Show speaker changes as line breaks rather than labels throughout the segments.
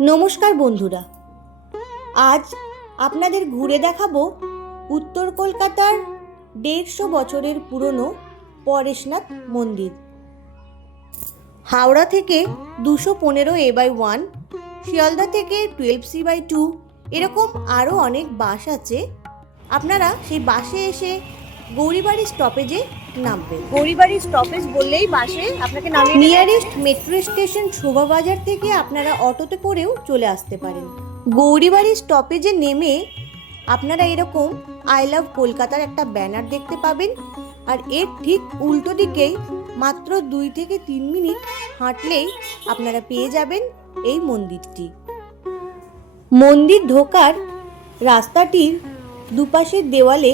নমস্কার বন্ধুরা। আজ আপনাদের ঘুরে দেখাবো উত্তর কলকাতার দেড়শো বছরের পুরনো পরেশনাথ মন্দির। হাওড়া থেকে দুশো পনেরো এ বাই ওয়ান শিয়ালদা থেকে টুয়েলভ সি বাই টু এরকম আরও অনেক বাস আছে। আপনারা সেই বাসে এসে গৌরীবাড়ি স্টপেজে নামবেন
গড়িবাড়ি স্টপেজ বললেই বাসে আপনাকে নামিয়ে
নিয়ারেস্ট মেট্রো স্টেশন শোভাবাজার থেকে আপনারা অটোতে করেও চলে আসতে পারেন। গৌরীবাড়ি স্টপেজে নেমে আপনারা এরকম আই লাভ কলকাতার একটা ব্যানার দেখতে পাবেন। আর এর ঠিক উল্টো দিকেই মাত্র দুই থেকে তিন মিনিট হাঁটলেই আপনারা পেয়ে যাবেন এই মন্দিরটি। মন্দির ঢোকার রাস্তাটির দুপাশের দেওয়ালে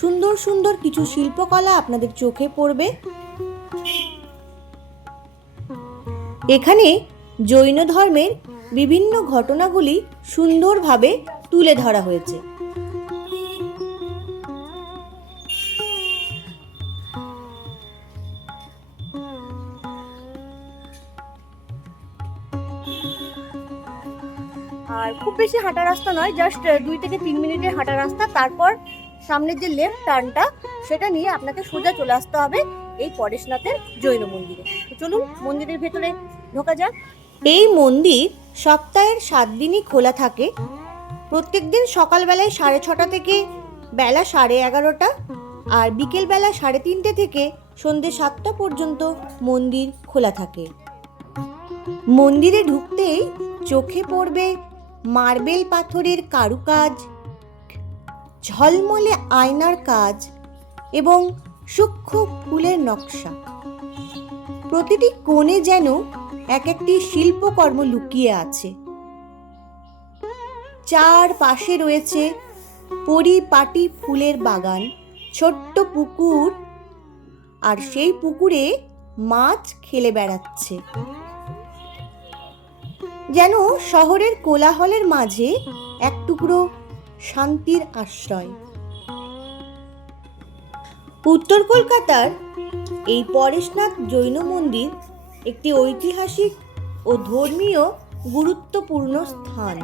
সুন্দর সুন্দর কিছু শিল্পকলা আপনাদের চোখে পড়বে। এখানে জৈন ধর্মের বিভিন্ন ঘটনাগুলি সুন্দরভাবে তুলে ধরা হয়েছে।
আর খুব বেশি হাঁটা রাস্তা নয় জাস্ট দুই থেকে তিন মিনিটের হাঁটা রাস্তা, তারপর সামনের যে লেফট টার্নটা, সেটা নিয়ে আপনাকে সোজা চলে আসতে হবে এই পরেশনাথের জৈন মন্দিরে। চলুন মন্দিরের ভেতরে ঢোকা যাক।
এই মন্দির সপ্তাহের সাত দিনই খোলা থাকে। প্রত্যেক দিন সকালবেলায় সাড়ে ছটা থেকে বেলা সাড়ে এগারোটা আর বিকেলবেলা সাড়ে তিনটে থেকে সন্ধে সাতটা পর্যন্ত মন্দির খোলা থাকে। মন্দিরে ঢুকতেই চোখে পড়বে মার্বেল পাথরের কারুকাজ ঝলমলে আয়নার কাজ এবং সূক্ষ্ম ফুলের নকশা। প্রতিটি কোণে যেন এক একটি শিল্পকর্ম লুকিয়ে আছে। চার পাশে রয়েছে পরিপাটি ফুলের বাগান, ছোট্ট পুকুর আর সেই পুকুরে মাছ খেলে বেড়াচ্ছে। যেন শহরের কোলাহলের মাঝে এক টুকরো শান্তির আশ্রয়। উত্তর কলকাতার এই পরেশনাথ জৈন মন্দির একটি ঐতিহাসিক ও ধর্মীয় গুরুত্বপূর্ণ স্থান।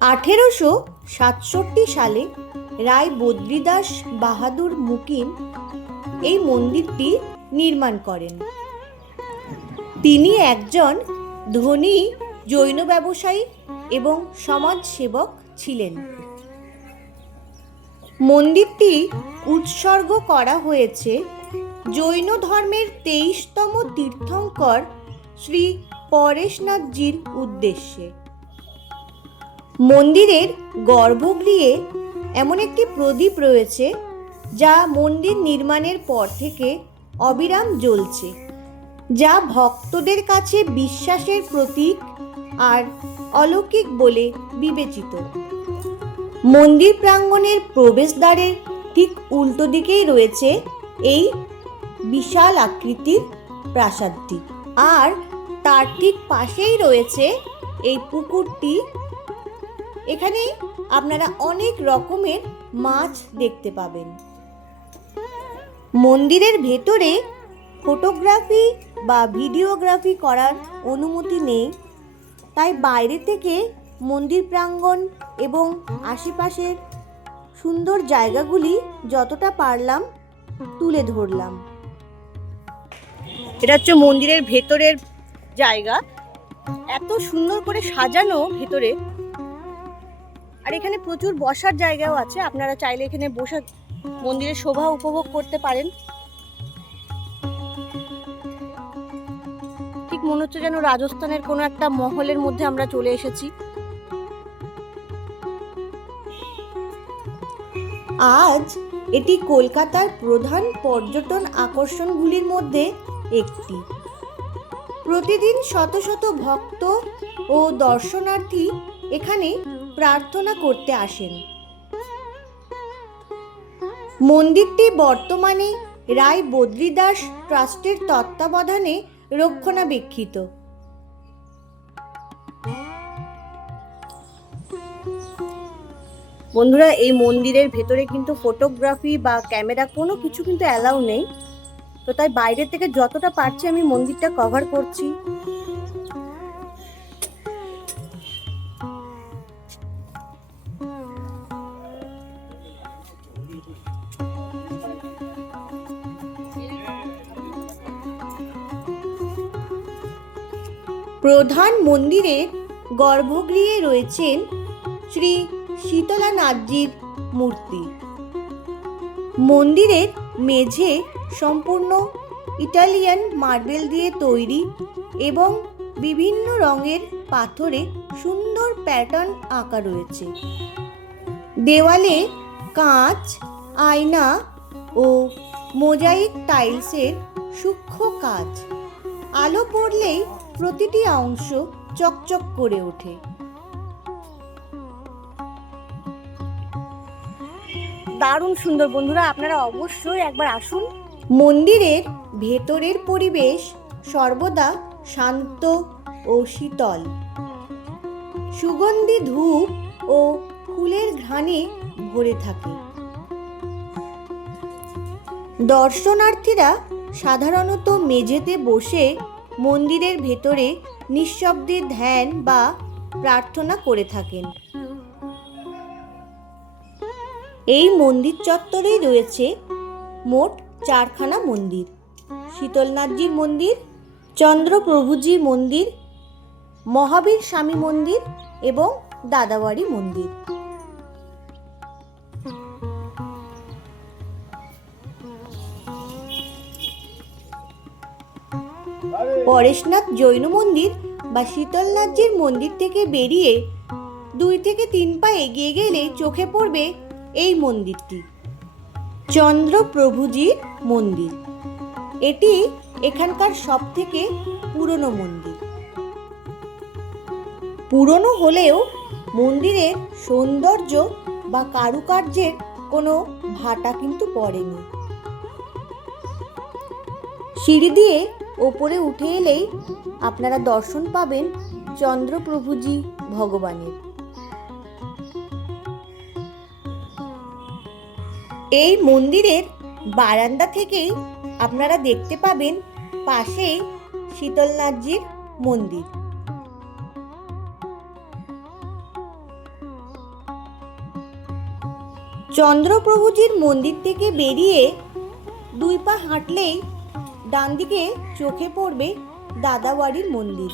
আঠেরোশো সাতষট্টি সালে রায় বদ্রীদাস বাহাদুর মুকিম এই মন্দিরটি নির্মাণ করেন। তিনি একজন ধনী, জৈন ব্যবসায়ী এবং সমাজসেবক ছিলেন। মন্দিরটি উৎসর্গ করা হয়েছে জৈন ধর্মের তেইশতম তীর্থঙ্কর শ্রী পরেশনাথজির উদ্দেশ্যে। মন্দিরের গর্ভগৃহে এমন একটি প্রদীপ রয়েছে যা মন্দির নির্মাণের পর থেকে অবিরাম জ্বলছে, যা ভক্তদের কাছে বিশ্বাসের প্রতীক আর অলৌকিক বলে বিবেচিত। মন্দির প্রাঙ্গণের প্রবেশদ্বারের ঠিক উল্টো দিকেই রয়েছে এই বিশাল আকৃতির প্রাসাদটি। আর তার ঠিক পাশেই রয়েছে এই পুকুরটি। এখানে আপনারা অনেক রকমের মাছ দেখতে পাবেন। মন্দিরের ভেতরে ফটোগ্রাফি বা ভিডিওগ্রাফি করার অনুমতি নেই। তাই বাইরে থেকে মন্দির প্রাঙ্গণ এবং আশেপাশের সুন্দর জায়গাগুলি যতটা পারলাম তুলে ধরলাম।
এটা হচ্ছে মন্দিরের ভেতরের জায়গা। এত সুন্দর করে সাজানো ভেতরে। আর এখানে প্রচুর বসার জায়গাও আছে। আপনারা চাইলে এখানে বসে মন্দিরের শোভা উপভোগ করতে পারেন। ঠিক মনে হচ্ছে যেন রাজস্থানের কোনো একটা মহলের মধ্যে আমরা চলে এসেছি।
আজ এটি কলকাতার প্রধান পর্যটন আকর্ষণগুলির মধ্যে একটি। প্রতিদিন শত শত ভক্ত ও দর্শনার্থী এখানে প্রার্থনা করতে আসেন। মন্দিরটি বর্তমানে রায় বদ্রীদাস ট্রাস্টের তত্ত্বাবধানে রক্ষণাবেক্ষিত।
বন্ধুরা, এই মন্দিরের ভেতরে কিন্তু ফটোগ্রাফি বা ক্যামেরা কোনো কিছু কিন্তু অ্যালাউ নেই। তো তাই বাইরের থেকে যতটা পারছি আমি মন্দিরটা কভার করছি।
প্রধান মন্দিরে গর্ভগৃহে রয়েছেন শ্রী শীতলা নাথজির মূর্তি। মন্দিরের মেঝে সম্পূর্ণ ইটালিয়ান মার্বেল দিয়ে তৈরি এবং বিভিন্ন রঙের পাথরে সুন্দর প্যাটার্ন আঁকা রয়েছে। দেওয়ালে কাঁচ, আয়না ও মোজাইক টাইলসের সূক্ষ্ম কাজ। আলো পড়লেই প্রতিটি অংশ চকচক করে ওঠে।
দারুণ সুন্দর। বন্ধুরা, আপনারা অবশ্যই একবার আসুন।
মন্দিরের ভেতরের পরিবেশ সর্বদা শান্ত ও শীতল। সুগন্ধি ধূপ ও ফুলের ঘ্রাণে ভরে থাকে। দর্শনার্থীরা সাধারণত মেঝেতে বসে মন্দিরের ভেতরে নিঃশব্দে ধ্যান বা প্রার্থনা করে থাকেন। এই মন্দির চত্বরেই রয়েছে মোট চারখানা মন্দির। শীতলনাথজির মন্দির চন্দ্রপ্রভুজি মন্দির, মহাবীর স্বামী মন্দির এবং দাদাবাড়ি মন্দির। পরেশনাথ জৈন মন্দির বা শীতলনাথজির মন্দির থেকে বেরিয়ে দুই থেকে তিন পা এগিয়ে গেলে চোখে পড়বে এই মন্দিরটি। চন্দ্রপ্রভুজির মন্দির। এটি এখানকার সব থেকে পুরনো মন্দির। পুরনো হলেও মন্দিরের সৌন্দর্য বা কারুকার্যের কোনো ভাটা কিন্তু পড়েনি। সিঁড়ি দিয়ে ওপরে উঠে এলেই আপনারা দর্শন পাবেন চন্দ্রপ্রভুজি ভগবানের। এই মন্দিরের বারান্দা থেকেই আপনারা দেখতে পাবেন পাশেই শীতলনাথজির মন্দির। চন্দ্রপ্রভুজির মন্দির থেকে বেরিয়ে দুই পা হাঁটলেই ডান দিকে চোখে পড়বে দাদাবাড়ির মন্দির।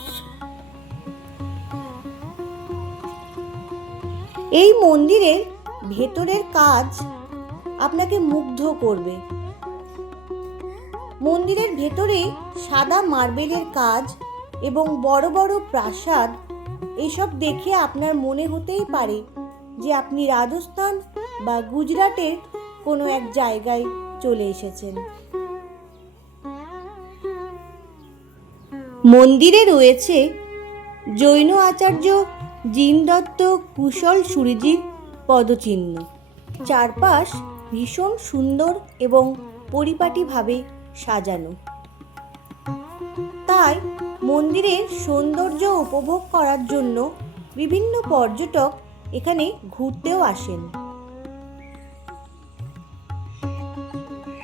এই মন্দিরের ভেতরের কাজ আপনাকে মুগ্ধ করবে। মন্দিরের ভেতরে সাদা মার্বেলের কাজ এবং বড় বড় প্রাসাদ, এসব দেখে আপনার মনে হতেই পারে যে আপনি রাজস্থান বা গুজরাটের কোনো এক জায়গায় চলে এসেছেন। মন্দিরে রয়েছে জৈন আচার্য জিন দত্ত কুশল সুরিজির পদচিহ্ন। চারপাশ ভীষণ সুন্দর এবং পরিপাটিভাবে সাজানো। তাই মন্দিরের সৌন্দর্য উপভোগ করার জন্য বিভিন্ন পর্যটক এখানে ঘুরতেও আসেন।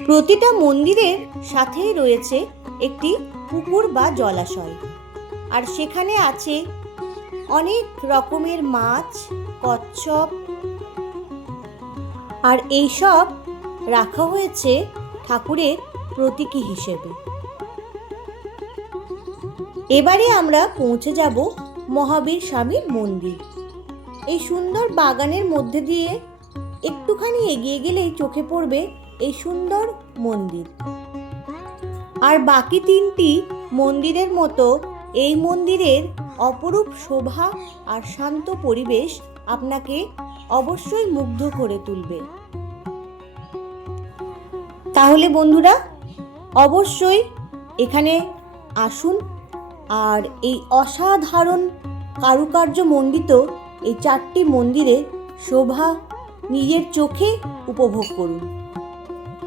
প্রতিটা মন্দিরের সাথেই রয়েছে একটি পুকুর বা জলাশয়। আর সেখানে আছে অনেক রকমের মাছ, কচ্ছপ আর এইসব রাখা হয়েছে ঠাকুরের প্রতীকী হিসেবে। এবারে আমরা পৌঁছে যাব মহাবীর স্বামীর মন্দির। এই সুন্দর বাগানের মধ্যে দিয়ে একটুখানি এগিয়ে গেলেই চোখে পড়বে এই সুন্দর মন্দির। আর বাকি তিনটি মন্দিরের মতো এই মন্দিরের অপরূপ শোভা আর শান্ত পরিবেশ আপনাকে অবশ্যই মুগ্ধ করে তুলবে। তাহলে বন্ধুরা, অবশ্যই এখানে আসুন আর এই অসাধারণ কারুকার্য মণ্ডিত এই চারটি মন্দিরে শোভা নিজের চোখে উপভোগ করুন।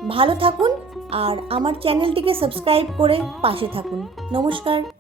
ভালো থাকুন আর আমার চ্যানেলটিকে সাবস্ক্রাইব করে পাশে থাকুন। নমস্কার।